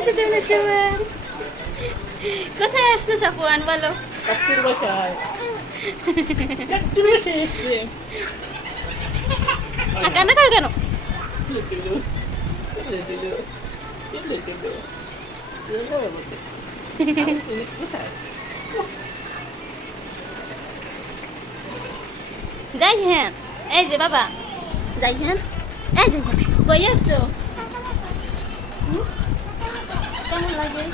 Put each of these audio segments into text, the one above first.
আসো তুমি সবার কোথায় আসছো সাফওয়ান? বলো। কান্না করো কেন? যাই হ্যাঁ এই যে বাবা। যাই হ্যাঁ এই যে কই আসছো? লাগে।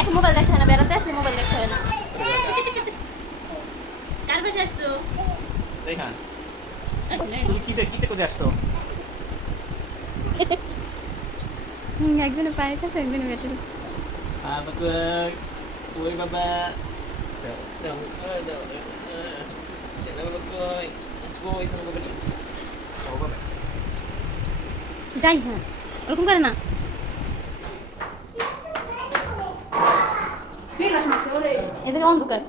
এখন মোবাইল দেখতে হয় না বেড়াতে আসলে মোবাইল দেখতে হয় না। কার বাসে আসছো? আসো পায়ের কাছে কই বাবা? যাই হ্যাঁ। ওরকম করে না। এদিকে অন্ধকার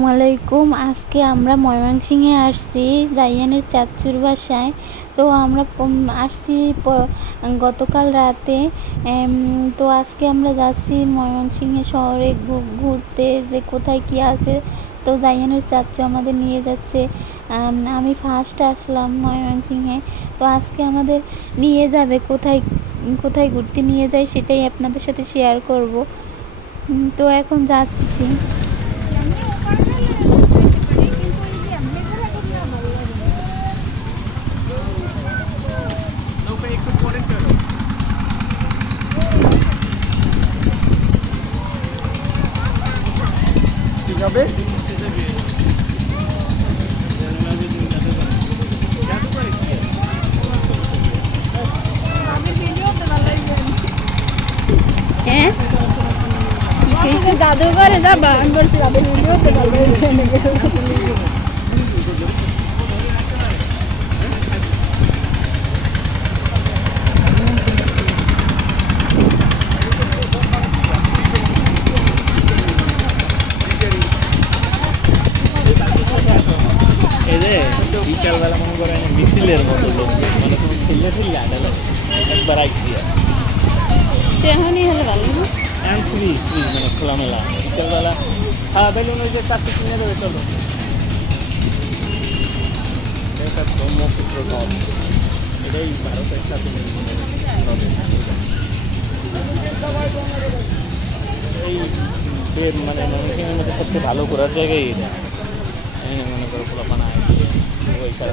আসসালামু আলাইকুম আজকে আমরা ময়মনসিংহে আসছি, জাইয়ানের চাচুর বাসায়। তো আমরা আসছি গতকাল রাতে। তো আজকে আমরা যাচ্ছি ময়মনসিংহে শহরে ঘুরতে, যে কোথায় কি আছে। তো জাইয়ানের চাচু আমাদের নিয়ে যাচ্ছে। আমি ফার্স্ট আসলাম ময়মনসিংহে। তো আজকে আমাদের নিয়ে যাবে, কোথায় কোথায় ঘুরতে নিয়ে যায় সেটাই আপনাদের সাথে শেয়ার করব। তো এখন যাচ্ছি নৌকা একটু পরে চলো ঠিক দাদু করে যাবা? আমি বলছি দাদু ভিডিওতে পারবে এরে বিকালবেলা মনে মিছিলের মতো লোক। মানে তুমি ঠেললে ঠেললে আডালে একবার আইসি তেহনি হলে ভালো এখন ফ্রি ফ্রি মানে খোলামেলা। বিকালবেলা হ্যাঁ বেলুন ওই যে চারটে কিনে দেবে চলো। এটা ব্রহ্মপুত্র নদ এটাই ভারতের সাথে এই বের মানে ময়মনসিংহের মধ্যে সবচেয়ে ভালো ঘোরার জায়গায় এটা। এখানে মনে করো পোলাপানা ওই সারা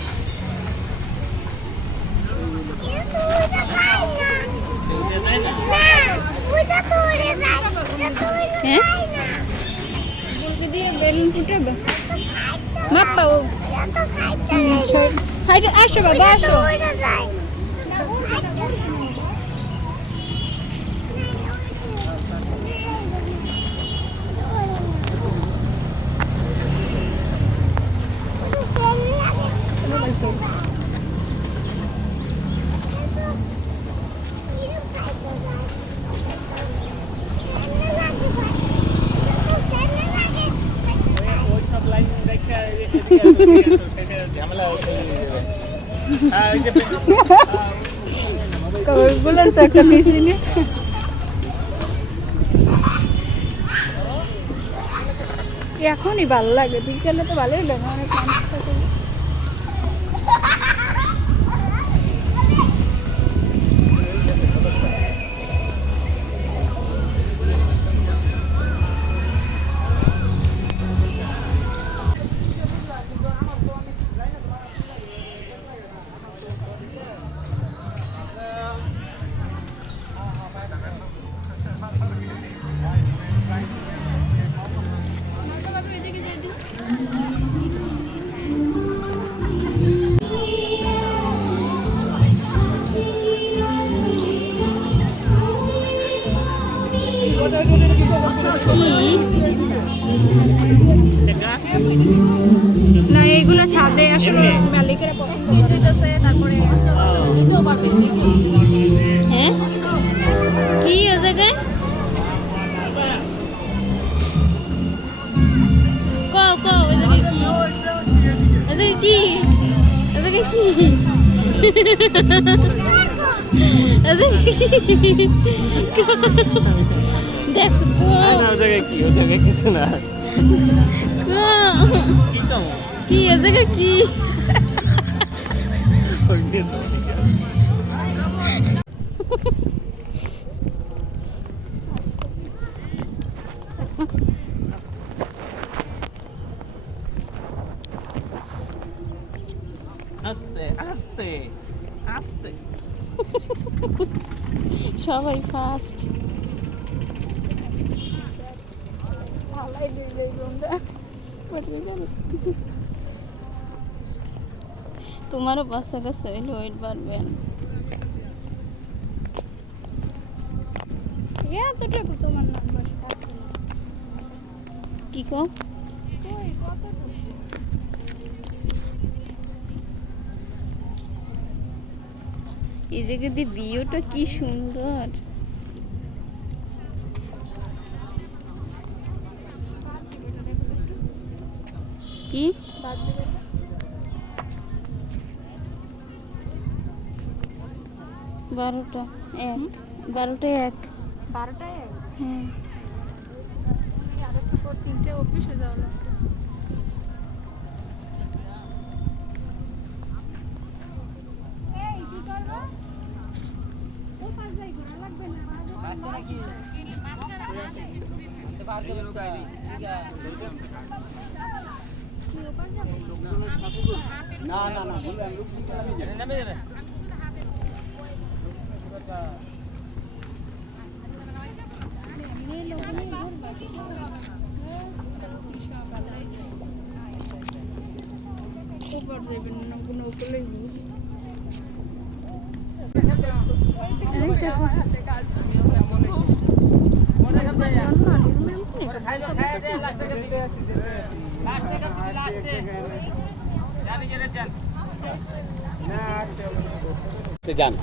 আসো বাবা আসো ওই সব লাইন দেখা এদিকে আসো, এদিকে আসো, এটা ঝামেলা হচ্ছে হ্যাঁ ওই যে এখনই ভালো লাগে বিকেলে তো ভালোই লাগে। অনেক মানুষ জায়গায় কি ও জায়গায়? দেখছ কিছু না কি ও কি ওই দিয়ে তো দিছে। আস্তে আস্তে আস্তে। সবাই ভালাই আমরা তোমারও বাচ্চা কাছে হইলে ওয়েট বাড়বেন এতটুকু তোমার নাম্বার কি কো এই জায়গা দিয়ে ভিউটা কি সুন্দর। কি? বারোটা এক। বারোটা এক। বারোটায় হ্যাঁ। আর তিনটে অফিসে যাওয়া লাগবে এই কি করব ওই পাশ যাই ঘোরা লাগবে না নামে যাবে ওপর যাবেন না কোনো উপরেই এই দেখো যান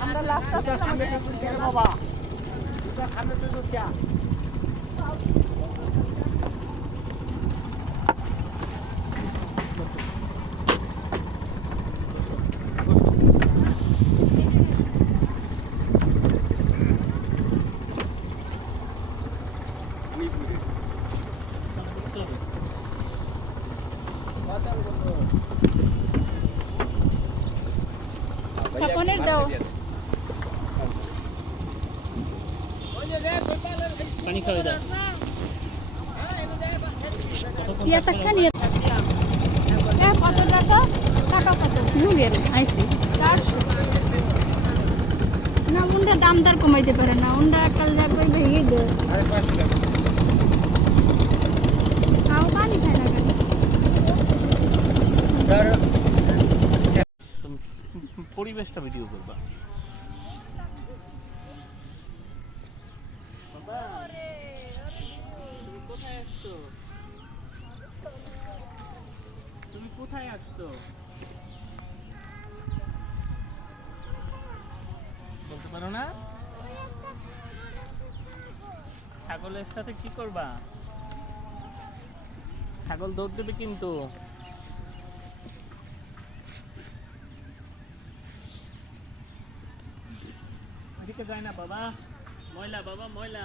আমরা লাস্ট চাপানের চারশো না, উনরা দাম দর কমাইতে না, উনরা কাল যা কই ভেঙে দে। খায় না পরিবেশটা ভিডিও করবা। তুমি কোথায় আসছো? পারো না ছাগলের সাথে কি করবা? ছাগল দৌড় দেবে কিন্তু। এদিকে যায় না বাবা। ময়লা বাবা, ময়লা।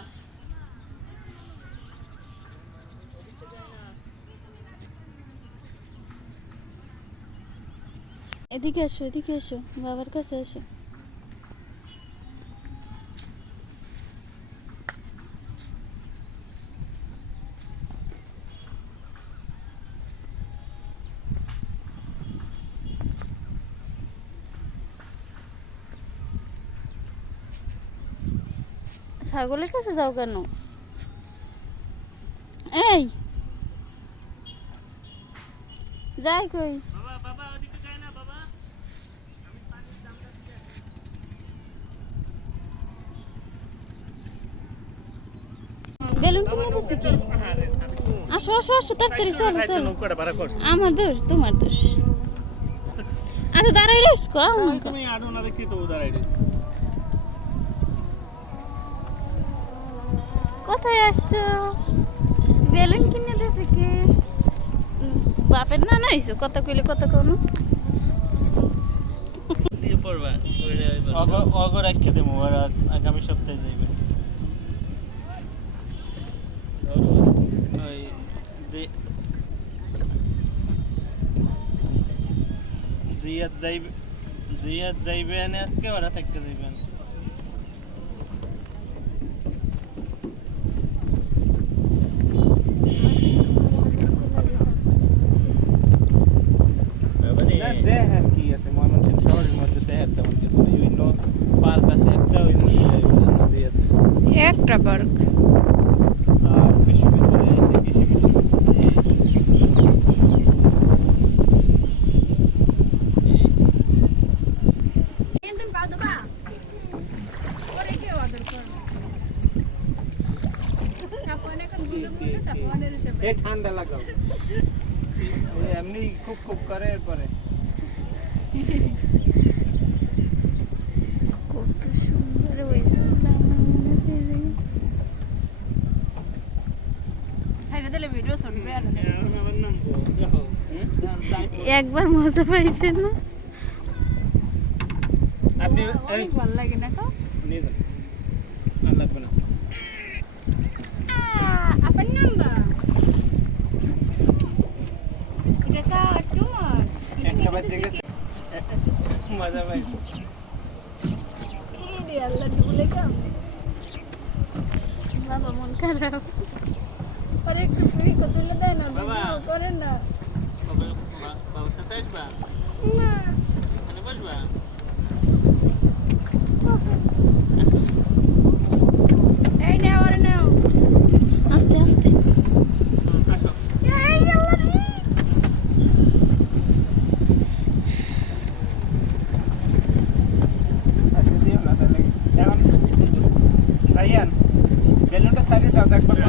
এদিকে এসো এদিকে এসো। বাবার কাছে এসো। ছাগলের কাছে যাও কেন? এই! যাই কই। বেলুন তোমার দোষ কি? আসো আসো আসো তাড়াতাড়ি চলো চলো। আমার দোষ তোমার দোষ। আচ্ছা দাঁড়াই রইস কো আমার কোথায় আসছো? বেলুন কিনে কে বাপের না নাইছো কত কইলে কত কোনো দেবো আগামী সপ্তাহে যাইবে। ওই যে জিয়াত যাইবে জিয়াত যাইবে এনে আজকে ওরা থাকতে যাইবেন না দেখার কি আছে ময়মনসিংহ শহরের মধ্যে দেখার তেমন কিছু নেই ওই পার্ক আছে একটা ওই নদী আছে একটা পার্ক আর বিশ্ববিদ্যালয় আছে কৃষি বিশ্ববিদ্যালয় তুমি পাও দেবা ওরে কে অর্ডার করবে সাপন এখনগুলো গুলো সাপনের হিসেবে এই ঠান্ডা লাগাও এই এমনি খুব খুব করে এরপরে কত সুন্দর ওয়েদার সাইডে দিলে ভিডিও শুনবে আর আমার নাম দেখো একবার মজা পাইছে না? আপনি এই অনেক ভালো লাগে না তো। নিয়ে যান। আর লাগবে না। আপনার নাম্বার। এটা কা তোমার। একটা বাজে গেছে মজা পাই রে আল্লাহ ডুবলে কাম বাবা মন খারাপ। আরে একটু ফ্রি তুলে দেয় না বাবা। ভিডিও করেন না বাবার কাছে আসবা না এখানে বসবা এই নে আমার নাও আস্তে আস্তে আসো এই আল্লাহ রে আচ্ছা দিও না তাহলে এখন যাইয়ান বেলুনটা সাইডে দাও দেখবা কত দূর যায় শক্ত করে ধরে রাখো আচ্ছা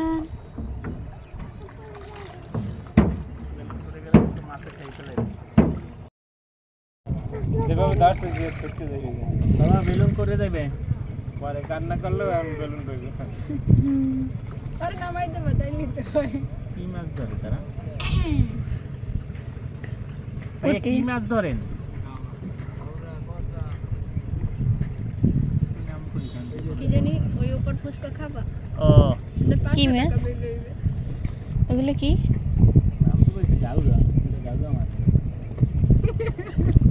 যেভাবে দাঁড়ছে যে করতে যাবে বাবা বেলুন করে দেবে। পরে কান্না করলেও আমি বেলুন করব আরে নামাই দেবে তাই নিতে হয়। কি মাছ ধরে তারা। কি মাছ ধরেন? কি জানি ওই উপর ফুচকা খাবা। ও। সুন্দর পাঁচশো কি মাছ? ওগুলো কি? নাম তো বলছি গাউরা গাউরা মাছ।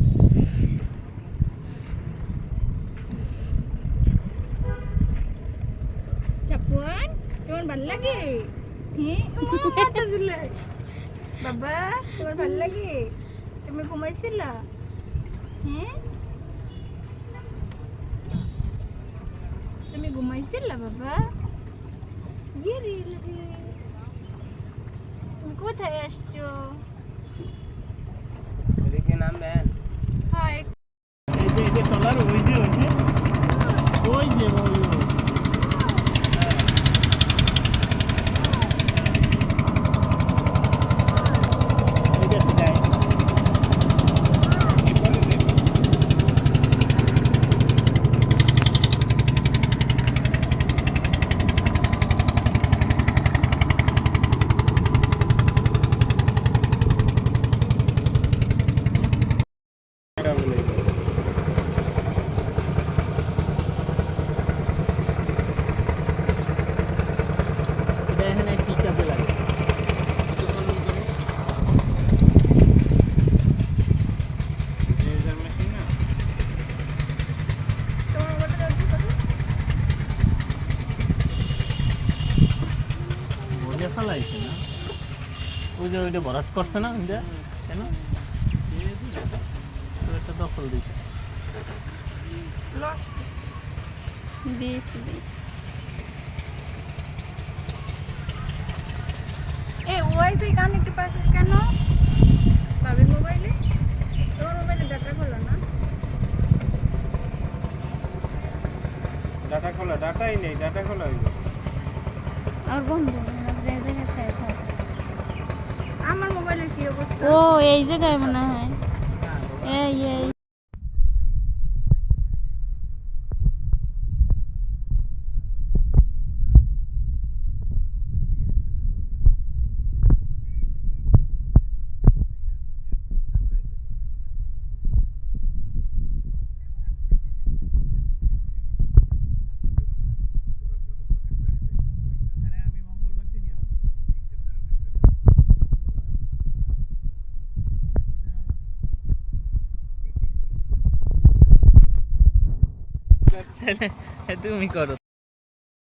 চাপুয়ান তোমার ভালো লাগে বাবা তোমার ভালো লাগে তুমি ঘুমাইছিলা হ্যাঁ তুমি ঘুমাইছিলা বাবা ইয়ে রে। তুমি কোথায় আসছো এদিকে নাম দেন হাই এই যে এই যে টলার ওই যে ওই যে ওই যে ওই ওই। এই যে সেটাই। এটা বলে। এটা এখানে ঠিক আছে লাগে লেজার মেশিন না তোমার ওটা দেখো কত বলে ফেলাইছে না ওই যে ওইটা বরাত করছে না ওইটা কেন? ফোন দিয়েছে। বিশ বিশ। এ ওয়াইফাই কানেক্ট পাচ্ছে কেন? মোবাইলে তোমার মোবাইলে ডাটা খোলা না? ডাটা খোলা ডাটাই নেই ডাটা খোলা হইল আর বন্ধু দেখায় আমার মোবাইলের কি অবস্থা? ও এই জায়গায় মনে হয়। এই এই। তুমি করো